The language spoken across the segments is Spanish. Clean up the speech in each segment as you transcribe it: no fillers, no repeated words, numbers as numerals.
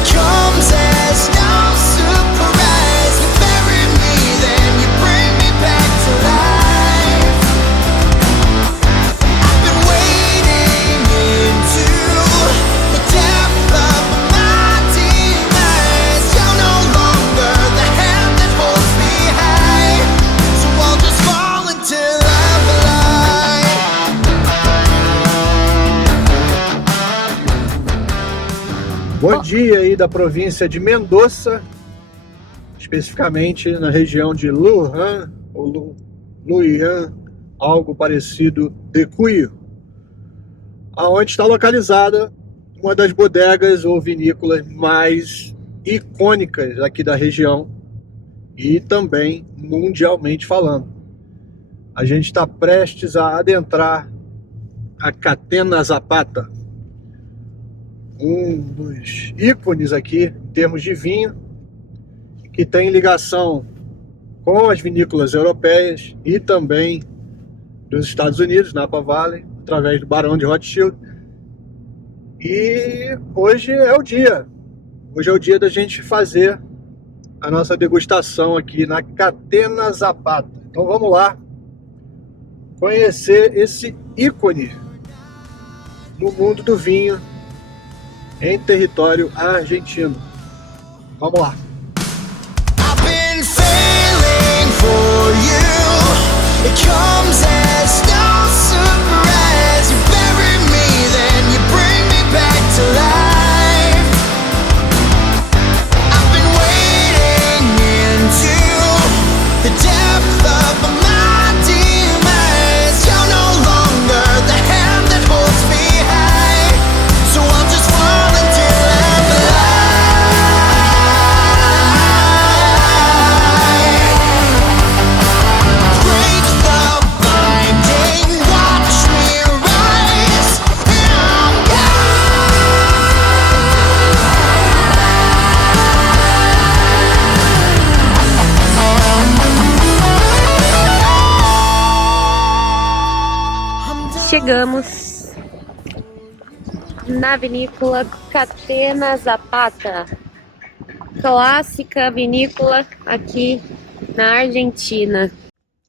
It comes as no surprise. You bury me, then you bring me back to life. I've been wading into the depth of my demise. You're no longer the hand that holds me high, so I'll just fall until I'm alive. Bom dia aí da província de Mendoza, especificamente na região de Lujan, ou Luian, algo parecido de Cuyo, aonde está localizada uma das bodegas ou vinícolas mais icônicas aqui da região e também mundialmente falando. A gente está prestes a adentrar a Catena Zapata, um dos ícones aqui em termos de vinho, que tem ligação com as vinícolas europeias e também dos Estados Unidos, Napa Valley, através do Barão de Rothschild. E hoje é o dia. Hoje é o dia da gente fazer a nossa degustação aqui na Catena Zapata. Então vamos lá conhecer esse ícone no mundo do vinho em território argentino. Vamos lá. I've been failing for you. It comes as no surprise. You bury me, then you bring me back to life. I've been wading into the depth of my demise. You're no longer the hand that holds me high, so I'll just fall until I'm alive. Break the binding, watch me rise, and I'm Chegamos na vinícola Catena Zapata, clássica vinícola aqui na Argentina.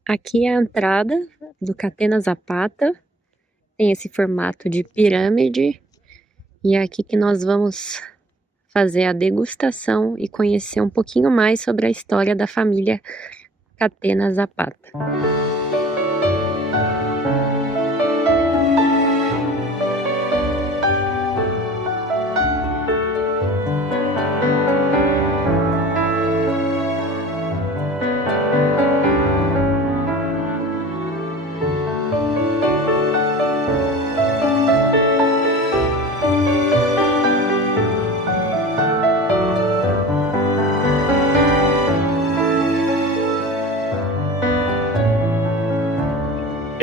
Aqui é a entrada do Catena Zapata, tem esse formato de pirâmide e é aqui que nós vamos fazer a degustação e conhecer um pouquinho mais sobre a história da família Catena Zapata.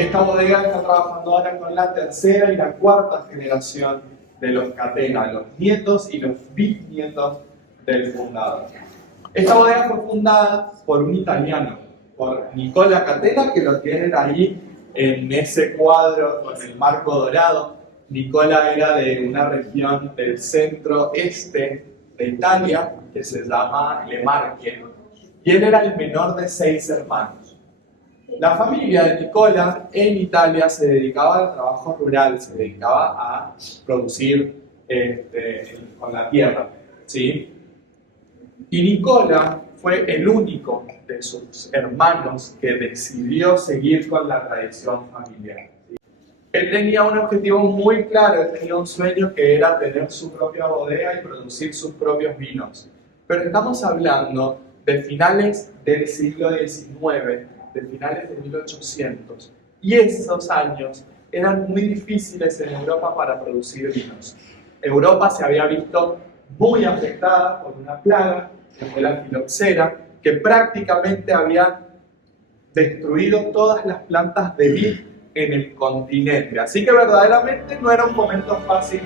Esta bodega está trabajando ahora con la tercera y la cuarta generación de los Catena, los nietos y los bisnietos del fundador. Esta bodega fue fundada por un italiano, por Nicola Catena, que lo tienen ahí en ese cuadro con el marco dorado. Nicola era de una región del centro-este de Italia que se llama Le Marche, y él era el menor de 6 hermanos. La familia de Nicola en Italia se dedicaba al trabajo rural, se dedicaba a producir con la tierra, ¿sí? Y Nicola fue el único de sus hermanos que decidió seguir con la tradición familiar, ¿sí? Él tenía un objetivo muy claro, él tenía un sueño que era tener su propia bodega y producir sus propios vinos. Pero estamos hablando de finales del siglo XIX, de finales de 1800, y esos años eran muy difíciles en Europa para producir vinos. Europa se había visto muy afectada por una plaga, que fue la filoxera, que prácticamente había destruido todas las plantas de vid en el continente. Así que verdaderamente no era un momento fácil.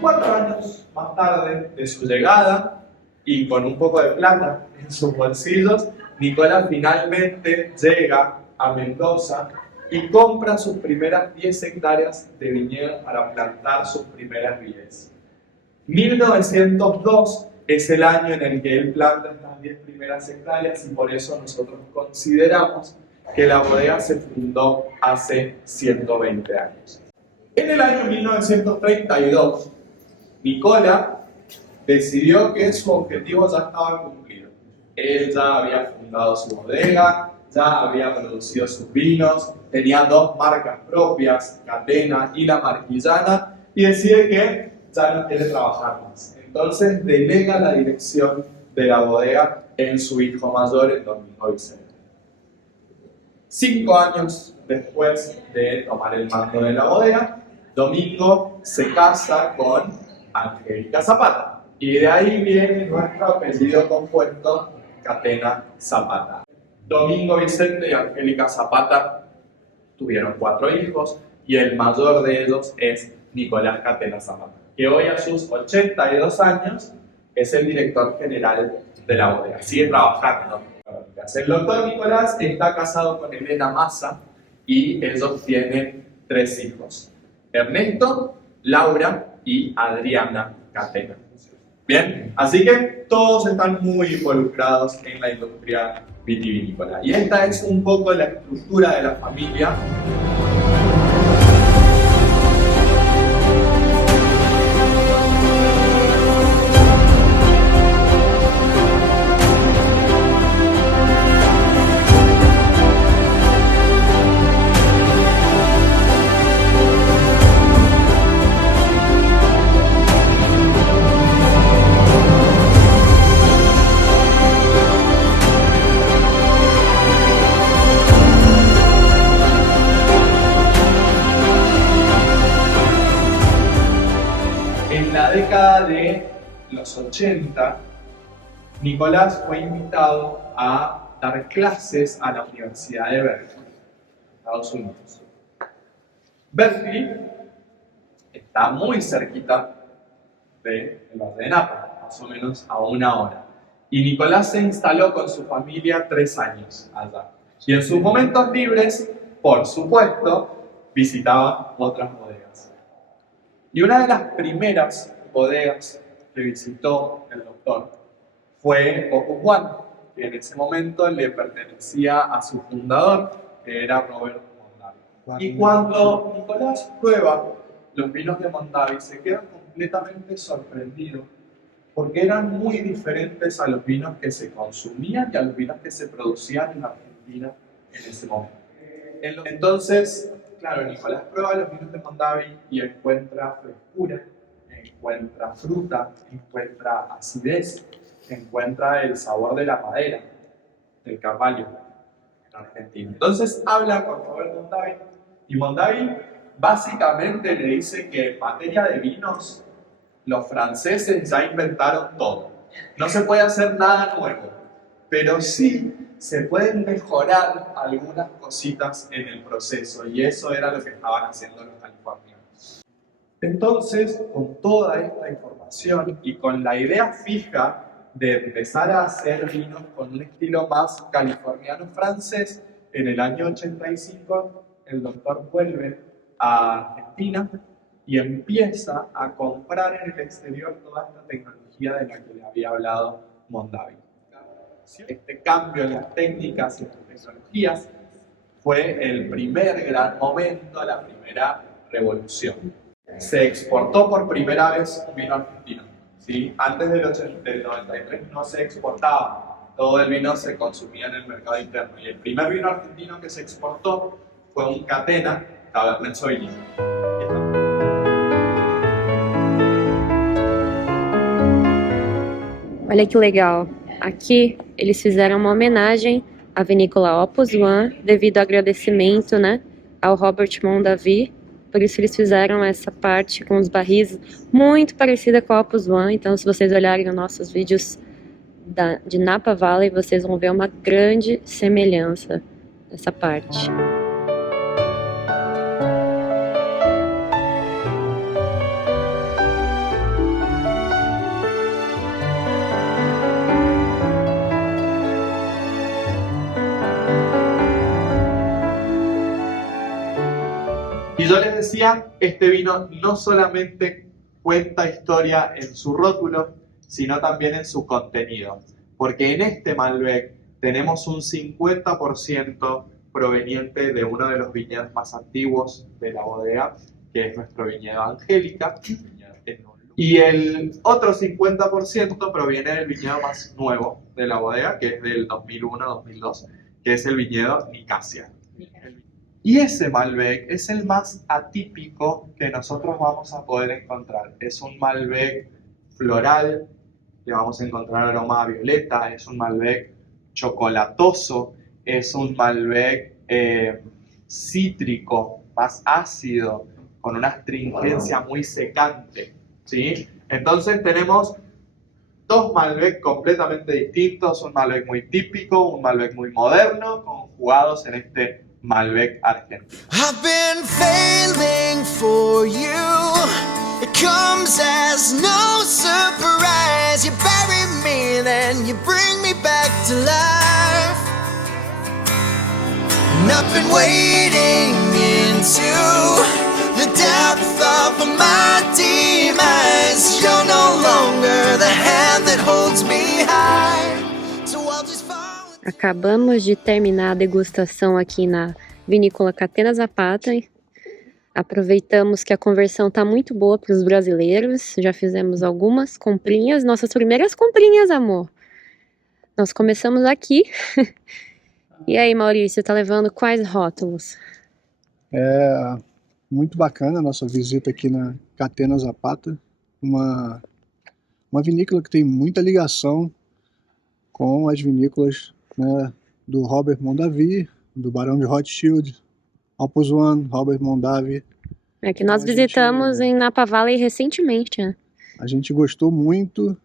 4 años más tarde de su llegada y con un poco de plata en sus bolsillos, Nicolás finalmente llega a Mendoza y compra sus primeras 10 hectáreas de viñedo para plantar sus primeras vides. 1902 es el año en el que él planta estas 10 primeras hectáreas y por eso nosotros consideramos que la bodega se fundó hace 120 años. En el año 1932, Nicola decidió que su objetivo ya estaba cumplido. Él ya había fundado su bodega, ya había producido sus vinos, tenía 2 marcas propias, Catena y La Marquillana, y decide que ya no quiere trabajar más. Entonces delega la dirección de la bodega en su hijo mayor, el Domingo Vicente. 5 años después de tomar el mando de la bodega, Domingo se casa con Angélica Zapata. Y de ahí viene nuestro apellido compuesto, Catena Zapata. Domingo Vicente y Angélica Zapata tuvieron 4 hijos y el mayor de ellos es Nicolás Catena Zapata, que hoy a sus 82 años es el director general de la bodega. Sigue trabajando. El doctor Nicolás está casado con Elena Massa y ellos tienen 3 hijos: Ernesto, Laura y Adriana Catena. Bien, así que todos están muy involucrados en la industria vitivinícola. Y esta es un poco la estructura de la familia. En la década de los 80, Nicolás fue invitado a dar clases a la Universidad de Berkeley, Estados Unidos. Berkeley está muy cerquita del Valle de Napa, más o menos a 1 hora. Y Nicolás se instaló con su familia 3 años allá. Y en sus momentos libres, por supuesto, visitaba otras bodegas. Y una de las primeras bodegas que visitó el doctor fue Opus One, que en ese momento le pertenecía a su fundador, que era Roberto Mondavi. Y cuando Nicolás prueba los vinos de Mondavi, se queda completamente sorprendido, porque eran muy diferentes a los vinos que se consumían y a los vinos que se producían en Argentina en ese momento. Entonces, claro, Nicolás prueba los vinos de Mondavi y encuentra frescura, encuentra fruta, encuentra acidez, encuentra el sabor de la madera, del Carvalho en Argentina. Entonces habla con Roberto Mondavi y Mondavi básicamente le dice que en materia de vinos los franceses ya inventaron todo. No se puede hacer nada nuevo, pero sí se pueden mejorar algunas cositas en el proceso, y eso era lo que estaban haciendo los californianos. Entonces, con toda esta información y con la idea fija de empezar a hacer vinos con un estilo más californiano-francés, en el año 85 el doctor vuelve a Argentina y empieza a comprar en el exterior toda esta tecnología de la que le había hablado Mondavi. Este cambio en las técnicas y en las tecnologías fue el primer gran momento, la primera revolución. Se exportó por primera vez un vino argentino, ¿sí? Antes del 93 no se exportaba, todo el vino se consumía en el mercado interno, y el primer vino argentino que se exportó fue un Catena Cabernet Sauvignon. Olha que legal. Aqui eles fizeram uma homenagem à vinícola Opus One devido ao agradecimento, né, ao Robert Mondavi. Por isso eles fizeram essa parte com os barris muito parecida com a Opus One. Então, se vocês olharem os nossos vídeos de Napa Valley, vocês vão ver uma grande semelhança nessa parte. yo les decía, este vino no solamente cuenta historia en su rótulo, sino también en su contenido. Porque en este Malbec tenemos un 50% proveniente de uno de los viñedos más antiguos de la bodega, que es nuestro viñedo Angélica, y el otro 50% proviene del viñedo más nuevo de la bodega, que es del 2001-2002, que es el viñedo Nicasia. Y ese Malbec es el más atípico que nosotros vamos a poder encontrar. Es un Malbec floral, le vamos a encontrar aroma a violeta, es un Malbec chocolatoso, es un Malbec cítrico, más ácido, con una astringencia muy secante, ¿sí? Entonces tenemos dos Malbec completamente distintos, un Malbec muy típico, un Malbec muy moderno, conjugados en este Malbec argentino. I've been failing for you. It comes as no surprise. You bury me, then you bring me back to life. And I've been wading into the depth of my demise. You're no longer the hand that holds me high. So I'll just fall. Acabamos de terminar a degustação aqui na vinícola Catena Zapata. Aproveitamos que a conversão tá muito boa para os brasileiros. Já fizemos algumas comprinhas, nossas primeiras comprinhas, amor. Nós começamos aqui. E aí, Maurício, tá levando quais rótulos? Muito bacana a nossa visita aqui na Catena Zapata, uma vinícola que tem muita ligação com as vinícolas, né, do Robert Mondavi, do Barão de Rothschild, Opus One, Robert Mondavi. É que nós visitamos em Napa Valley recentemente, né? A gente gostou muito,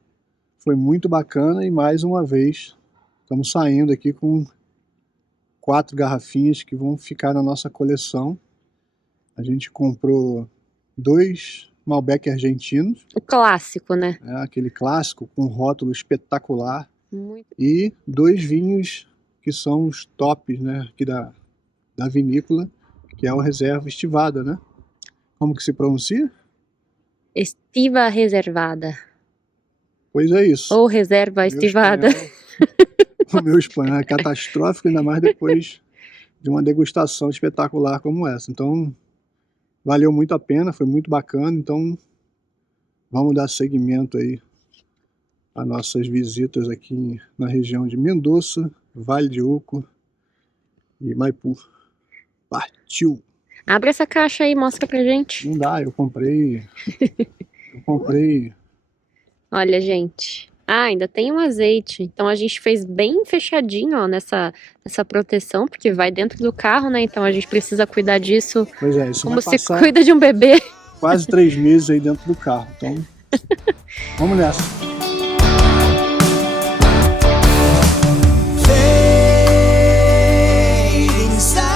foi muito bacana e mais uma vez estamos saindo aqui com 4 garrafinhas que vão ficar na nossa coleção. A gente comprou 2 Malbec argentinos. O clássico, né? Aquele clássico com rótulo espetacular. Muito. E 2 vinhos que são os tops, né, aqui da vinícola, que é o Reserva Estivada, né? Como que se pronuncia? Estiva reservada. Pois é isso. Ou reserva estivada. O meu espanhol é catastrófico, ainda mais depois de uma degustação espetacular como essa. Então, valeu muito a pena, foi muito bacana. Então, vamos dar seguimento aí às nossas visitas aqui na região de Mendoza, Vale de Uco e Maipu. Partiu! Abre essa caixa aí, mostra pra gente. Não dá, eu comprei. Olha, gente. Ainda tem um azeite. Então a gente fez bem fechadinho, ó, nessa proteção, porque vai dentro do carro, né? Então a gente precisa cuidar disso. Pois é, isso como vai se passar cuida de um bebê. quase 3 meses aí dentro do carro. Então, vamos nessa. Fading stars.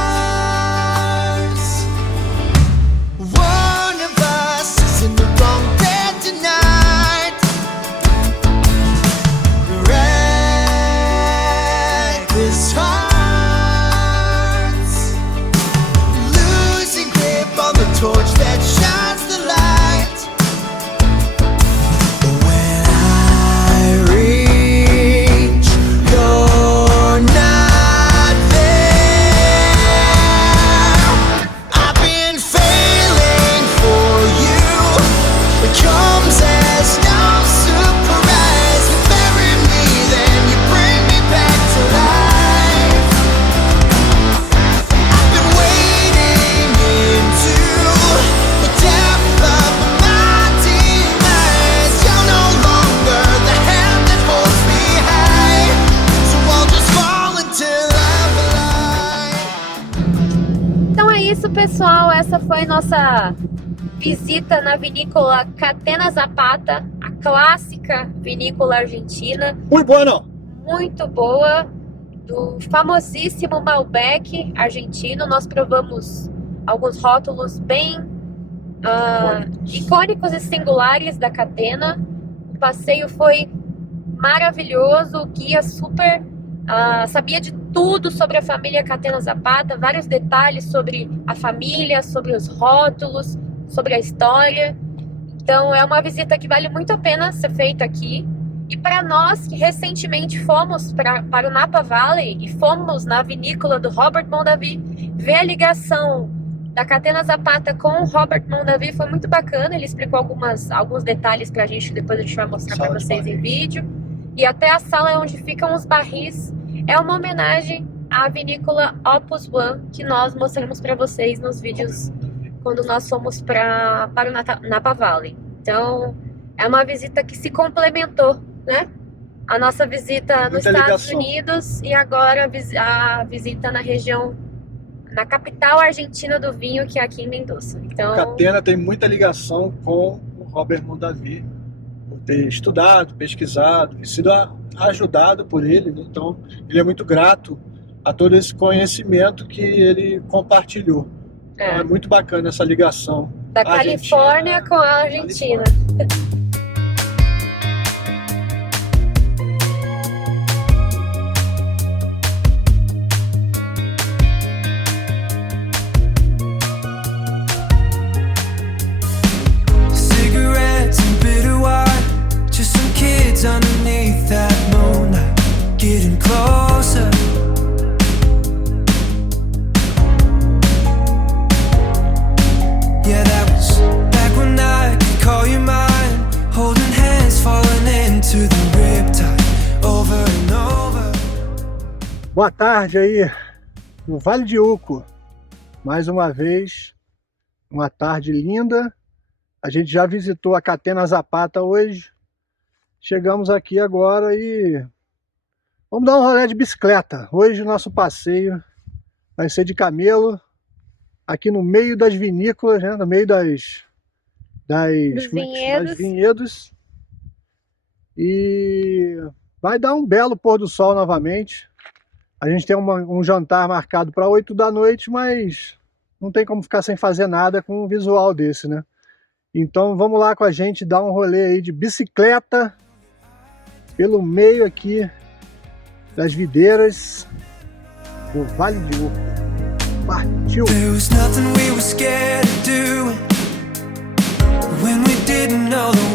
One of us is in the wrong bed tonight. Reckless hearts, losing grip on the torch that shines the light. When I reach, you're not there. I've been failing for you. It comes as no surprise. You bury me, then you bring me back to life. I've been wading into the depth of my demise. You're no longer the hand that holds me high. So I'll just fall until I'm alive. Então é isso, pessoal. Essa foi nossa visita na vinícola Catena Zapata, a clássica vinícola argentina. Muito bueno! Muito boa, do famosíssimo Malbec argentino. Nós provamos alguns rótulos bem icônicos e singulares da Catena. O passeio foi maravilhoso, o guia super sabia de tudo sobre a família Catena Zapata, vários detalhes sobre a família, sobre os rótulos, sobre a história. Então é uma visita que vale muito a pena ser feita aqui. E para nós que recentemente fomos para o Napa Valley e fomos na vinícola do Robert Mondavi, ver a ligação da Catena Zapata com o Robert Mondavi foi muito bacana. Ele explicou alguns detalhes pra gente, que depois a gente vai mostrar para vocês em vídeo. E até a sala onde ficam os barris é uma homenagem à vinícola Opus One, que nós mostramos para vocês nos vídeos quando nós fomos para o Napa Valley. Então é uma visita que se complementou, né? A nossa visita nos Estados Unidos e agora a visita na região, na capital argentina do vinho, que é aqui em Mendoza. Então, Catena tem muita ligação com o Robert Mondavi, por ter estudado, pesquisado e sido ajudado por ele, né? Então ele é muito grato a todo esse conhecimento que ele compartilhou. Então, é muito bacana essa ligação da Califórnia com a Argentina. Underneath that moonlight, getting closer. Yeah, that was back when I could call you mine, holding hands, falling into the riptide, over and over. Boa tarde aí, no Vale de Uco. Mais uma vez, uma tarde linda. A gente já visitou a Catena Zapata hoje. Chegamos aqui agora e vamos dar um rolê de bicicleta. Hoje o nosso passeio vai ser de camelo, aqui no meio das vinícolas, né? No meio dos vinhedos. E vai dar um belo pôr do sol novamente. A gente tem um jantar marcado para 8 da noite, mas não tem como ficar sem fazer nada com um visual desse, né? Então vamos lá com a gente dar um rolê aí de bicicleta pelo meio aqui das videiras do Vale de Uco. Partiu! There was nothing we were scared of doing when we didn't know the